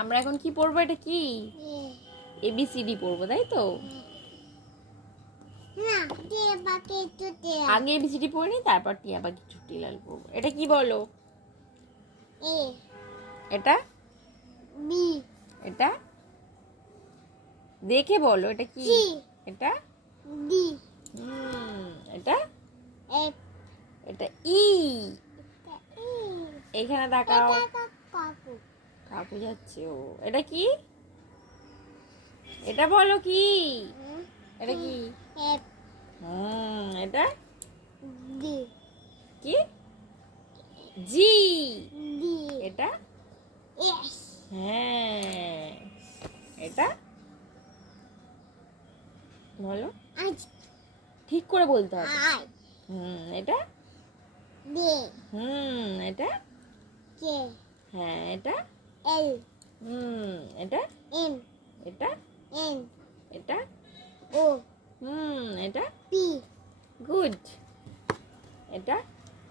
আমরা এখন কি পড়বো? এটা কি? এবিসিডি পড়বো, তাই তো? আগে এবিসিডি পড়ে নি, তারপর টিয়া পাখি ছুটি লাল পড়বো। এটা কি বলো? এটা বি। এটা দেখে বলো, এটা কি? এটা ডি। এটা এফ। এটা ই। এখানে তাকাও, কাকু। কাকু যাচ্ছে। ও এটা কি? এটা বলো কি? এটা কি? এফ। এটা ডি। কি? জি। ডি। এটা এস। হ্যাঁ। এটা বলো, আজ। ঠিক করে বলতে হবে। আই। এটা ডি। এটা কে। হ্যাঁ। এটা এল। এটা এম। এটা এন। এটা ও। এটা পি। গুড। এটা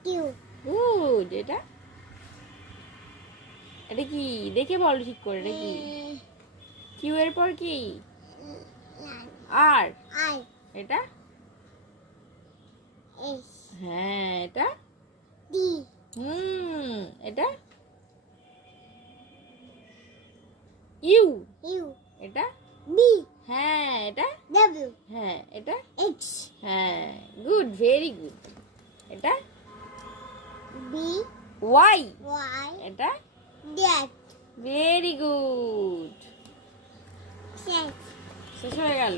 কিউ। গুড। এটা এটা কি? দেখে বলো ঠিক করে, এটা কি? কিউ এর পর কি? আর। আই। এটা এস। হ্যাঁ। এটা ডি। এটা ইউ। ইউ। এটা বি। হ্যাঁ। এটা ডব্লিউ। হ্যাঁ। এটা এক্স। হ্যাঁ। Good, very good. এটা বি। ওয়াই। ওয়াই। এটা জেড। Very good. সেট। শেষ হয়ে গেল।